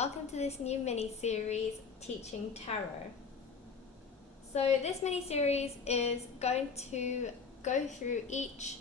welcome to this new mini-series, Teaching Tarot. So this mini-series is going to go through each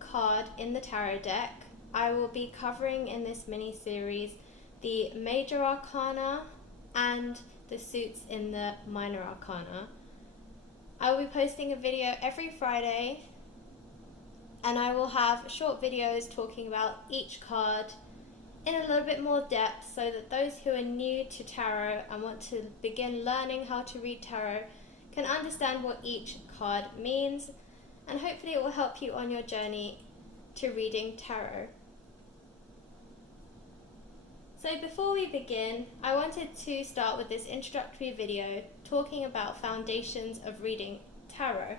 card in the tarot deck. I will be covering in this mini-series the major arcana and the suits in the minor arcana. I will be posting a video every Friday, and I will have short videos talking about each card in a little bit more depth so that those who are new to tarot and want to begin learning how to read tarot can understand what each card means, and hopefully it will help you on your journey to reading tarot. So before we begin, I wanted to start with this introductory video talking about foundations of reading tarot.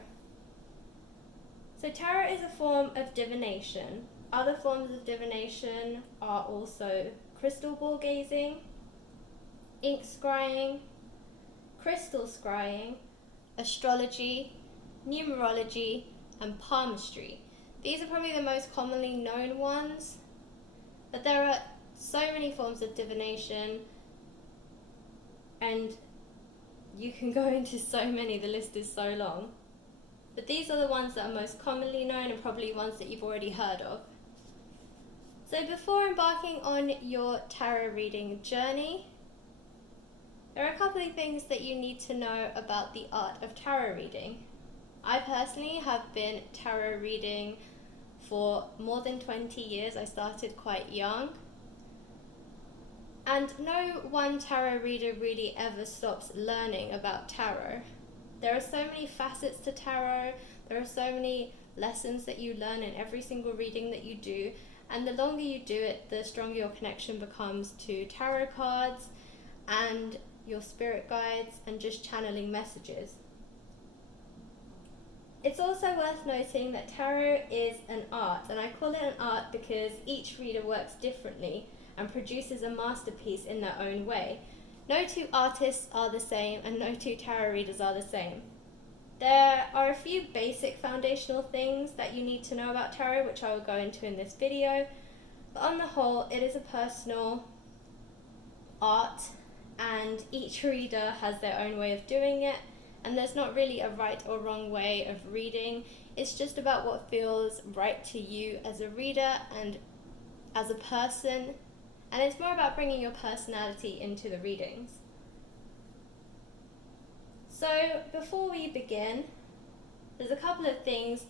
So tarot is a form of divination. Other forms of divination are also crystal ball gazing, ink scrying, crystal scrying, astrology, numerology, and palmistry. These are probably the most commonly known ones, but there are so many forms of divination, and you can go into so many, the list is so long. But these are the ones that are most commonly known and probably ones that you've already heard of. So before embarking on your tarot reading journey, there are a couple of things that you need to know about the art of tarot reading. I personally have been tarot reading for more than 20 years. I started quite young. And no one tarot reader really ever stops learning about tarot. There are so many facets to tarot. There are so many lessons that you learn in every single reading that you do. And the longer you do it, the stronger your connection becomes to tarot cards and your spirit guides and just channeling messages. It's also worth noting that tarot is an art, and I call it an art because each reader works differently and produces a masterpiece in their own way. No two artists are the same, and no two tarot readers are the same. There are a few basic foundational things that you need to know about tarot, which I will go into in this video. But on the whole, it is a personal art, and each reader has their own way of doing it, and there's not really a right or wrong way of reading. It's just about what feels right to you as a reader and as a person, and it's more about bringing your personality into the readings. So before we begin, there's a couple of things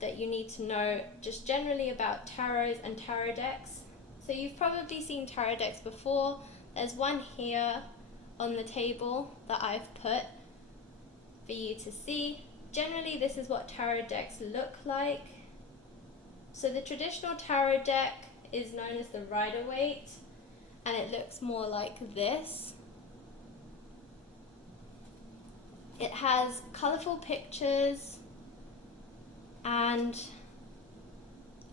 that you need to know just generally about tarots and tarot decks. So you've probably seen tarot decks before. There's one here on the table that I've put for you to see. Generally, this is what tarot decks look like. So the traditional tarot deck is known as the Rider-Waite, and it looks more like this. It has colourful pictures, and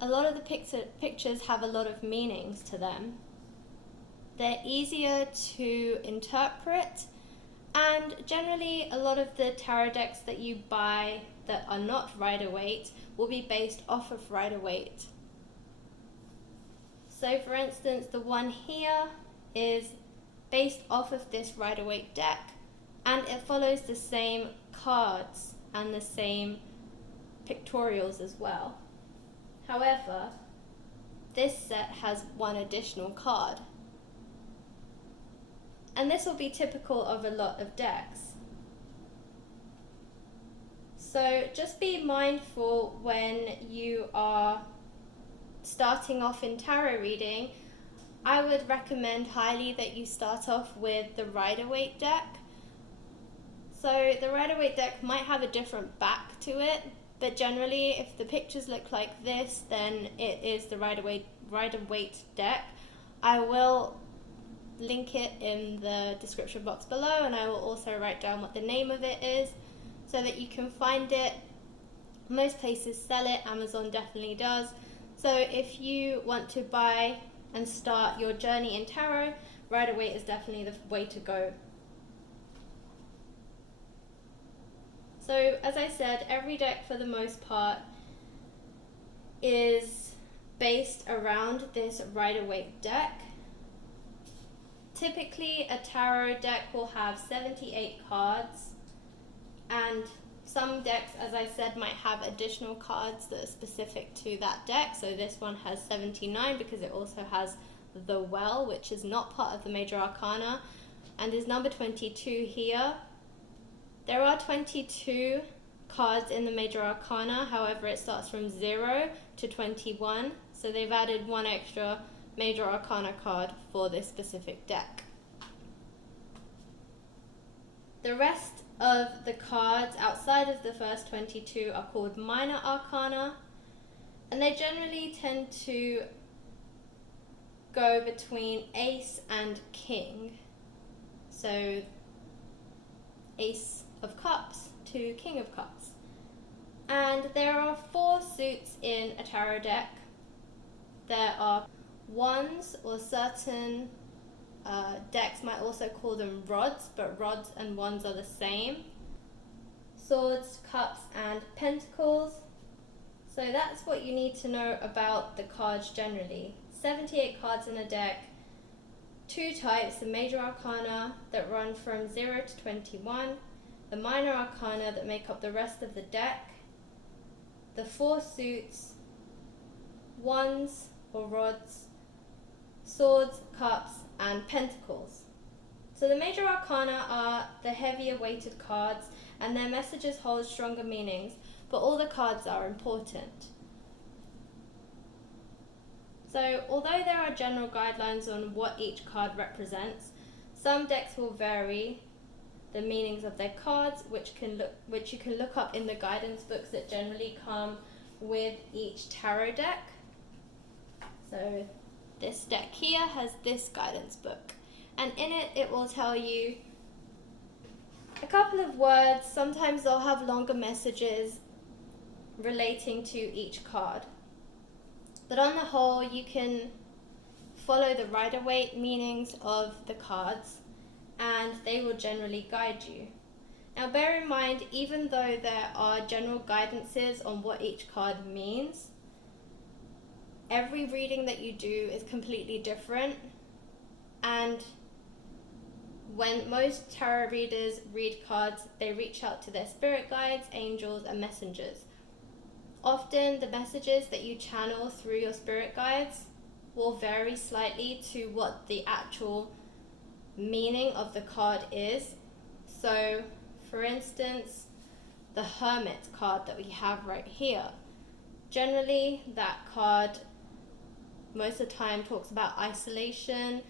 a lot of the pictures have a lot of meanings to them. They're easier to interpret, and generally a lot of the tarot decks that you buy that are not Rider-Waite will be based off of Rider-Waite. So for instance, the one here is based off of this Rider-Waite deck, and it follows the same cards and the same pictorials as well. However, this set has one additional card. And this will be typical of a lot of decks. So just be mindful when you are starting off in tarot reading. I would recommend highly that you start off with the Rider-Waite deck. So the Rider-Waite deck might have a different back to it, but generally if the pictures look like this, then it is the Rider-Waite deck. I will link it in the description box below, and I will also write down what the name of it is so that you can find it. Most places sell it, Amazon definitely does. So if you want to buy and start your journey in tarot, Rider-Waite is definitely the way to go. So as I said, every deck for the most part is based around this Rider-Waite deck. typically a tarot deck will have 78 cards, and some decks, as I said, might have additional cards that are specific to that deck. So this one has 79 because it also has the Well, which is not part of the Major Arcana, and is number 22 here. There are 22 cards in the Major Arcana, however it starts from 0 to 21, so they've added one extra Major Arcana card for this specific deck. The rest of the cards outside of the first 22 are called Minor Arcana, and they generally tend to go between Ace and King. So Ace of Cups to King of Cups. And there are 4 suits in a tarot deck. There are wands, or certain decks might also call them rods, but rods and wands are the same. Swords, cups, and pentacles. So that's what you need to know about the cards generally. 78 cards in a deck, 2 types, the Major Arcana that run from 0 to 21, the Minor Arcana that make up the rest of the deck, the 4 suits, wands or rods, swords, cups, and pentacles. So the Major Arcana are the heavier weighted cards, and their messages hold stronger meanings, but all the cards are important. So although there are general guidelines on what each card represents, some decks will vary the meanings of their cards, which you can look up in the guidance books that generally come with each tarot deck. So this deck here has this guidance book, and in it will tell you a couple of words. Sometimes they'll have longer messages relating to each card, but on the whole you can follow the Rider-Waite meanings of the cards, and they will generally guide you. Now bear in mind, even though there are general guidances on what each card means, every reading that you do is completely different, and when most tarot readers read cards, they reach out to their spirit guides, angels, and messengers. Often the messages that you channel through your spirit guides will vary slightly to what the actual meaning of the card is. So for instance, the Hermit card that we have right here, generally that card most of the time talks about isolation,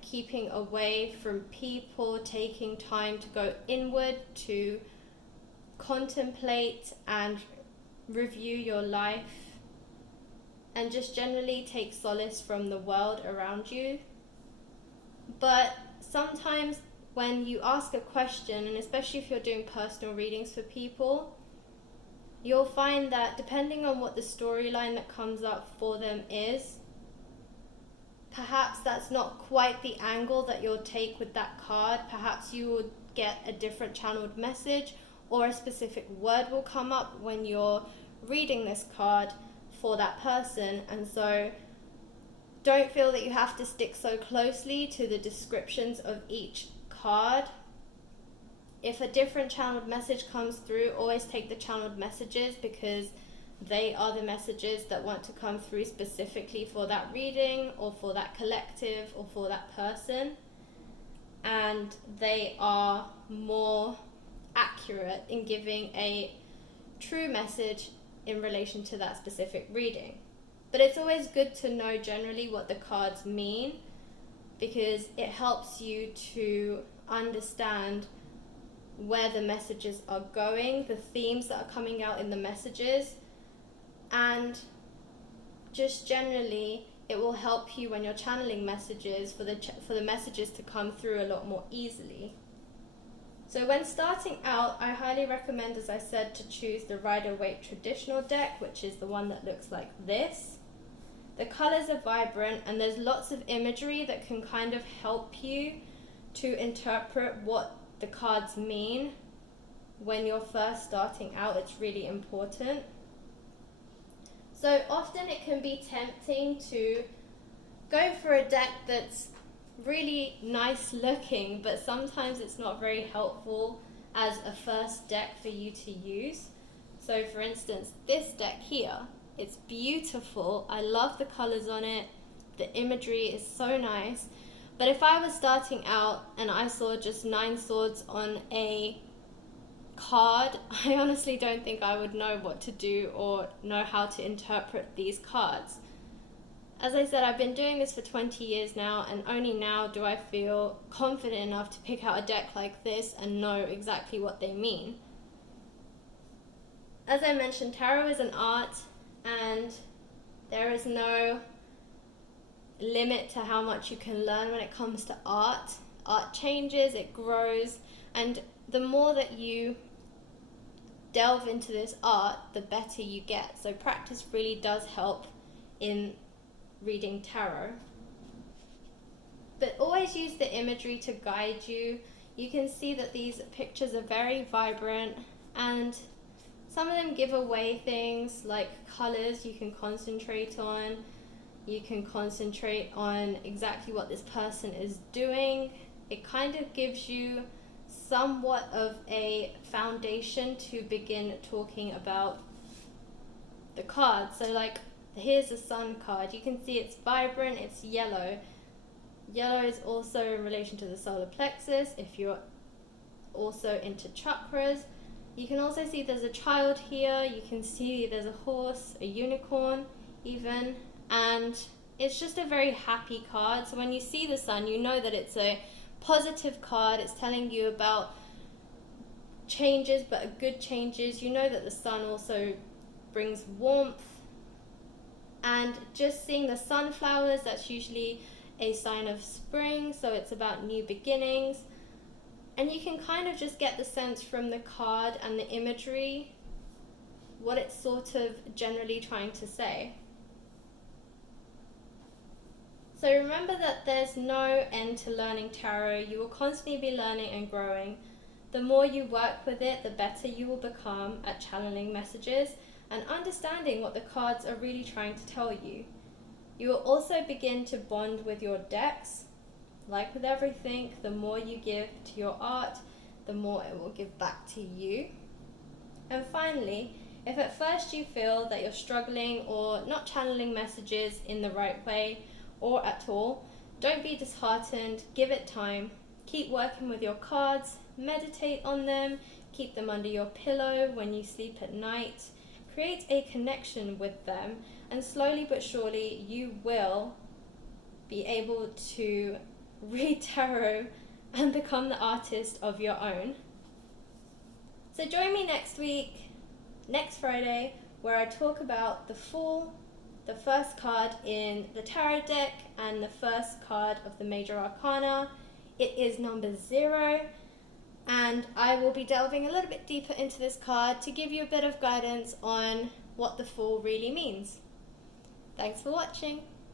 keeping away from people, taking time to go inward, to contemplate and review your life, and just generally take solace from the world around you. But sometimes when you ask a question, and especially if you're doing personal readings for people, you'll find that depending on what the storyline that comes up for them is, perhaps that's not quite the angle that you'll take with that card. Perhaps you will get a different channeled message, or a specific word will come up when you're reading this card for that person. And so don't feel that you have to stick so closely to the descriptions of each card. If a different channeled message comes through, always take the channeled messages, because they are the messages that want to come through specifically for that reading, or for that collective, or for that person. And they are more accurate in giving a true message in relation to that specific reading. But it's always good to know generally what the cards mean, because it helps you to understand where the messages are going, the themes that are coming out in the messages, and just generally it will help you when you're channeling messages for the messages to come through a lot more easily. So when starting out, I highly recommend, as I said, to choose the Rider-Waite traditional deck, which is the one that looks like this. The colors are vibrant, and there's lots of imagery that can kind of help you to interpret what the cards mean. When you're first starting out, it's really important. So often it can be tempting to go for a deck that's really nice looking, but sometimes it's not very helpful as a first deck for you to use. So for instance, this deck here, it's beautiful. I love the colors on it. The imagery is so nice. But if I was starting out and I saw just 9 swords on a card, I honestly don't think I would know what to do or know how to interpret these cards. As I said, I've been doing this for 20 years now, and only now do I feel confident enough to pick out a deck like this and know exactly what they mean. As I mentioned, tarot is an art, and there is no limit to how much you can learn when it comes to art. Art changes, it grows, and the more that you delve into this art, the better you get. So practice really does help in reading tarot. But always use the imagery to guide you. You can see that these pictures are very vibrant, and some of them give away things like colors you can concentrate on. You can concentrate on exactly what this person is doing. It kind of gives you somewhat of a foundation to begin talking about the card. So like, here's the Sun card. You can see it's vibrant, it's yellow. Yellow is also in relation to the solar plexus if you're also into chakras. You can also see there's a child here. You can see there's a horse, a unicorn even, and it's just a very happy card. So when you see the Sun, you know that it's a positive card. It's telling you about changes, but good changes. You know that the Sun also brings warmth. And just seeing the sunflowers, that's usually a sign of spring, so it's about new beginnings. And you can kind of just get the sense from the card and the imagery what it's sort of generally trying to say. So remember that there's no end to learning tarot. You will constantly be learning and growing. The more you work with it, the better you will become at channeling messages and understanding what the cards are really trying to tell you. You will also begin to bond with your decks. Like with everything, the more you give to your art, the more it will give back to you. And finally, if at first you feel that you're struggling or not channeling messages in the right way or at all, don't be disheartened, give it time. Keep working with your cards, meditate on them, keep them under your pillow when you sleep at night. Create a connection with them, and slowly but surely you will be able to read tarot and become the artist of your own. So join me next week, next Friday, where I talk about the Fool, the first card in the tarot deck and the first card of the Major Arcana. It is number 0. And I will be delving a little bit deeper into this card to give you a bit of guidance on what the Fool really means. Thanks for watching.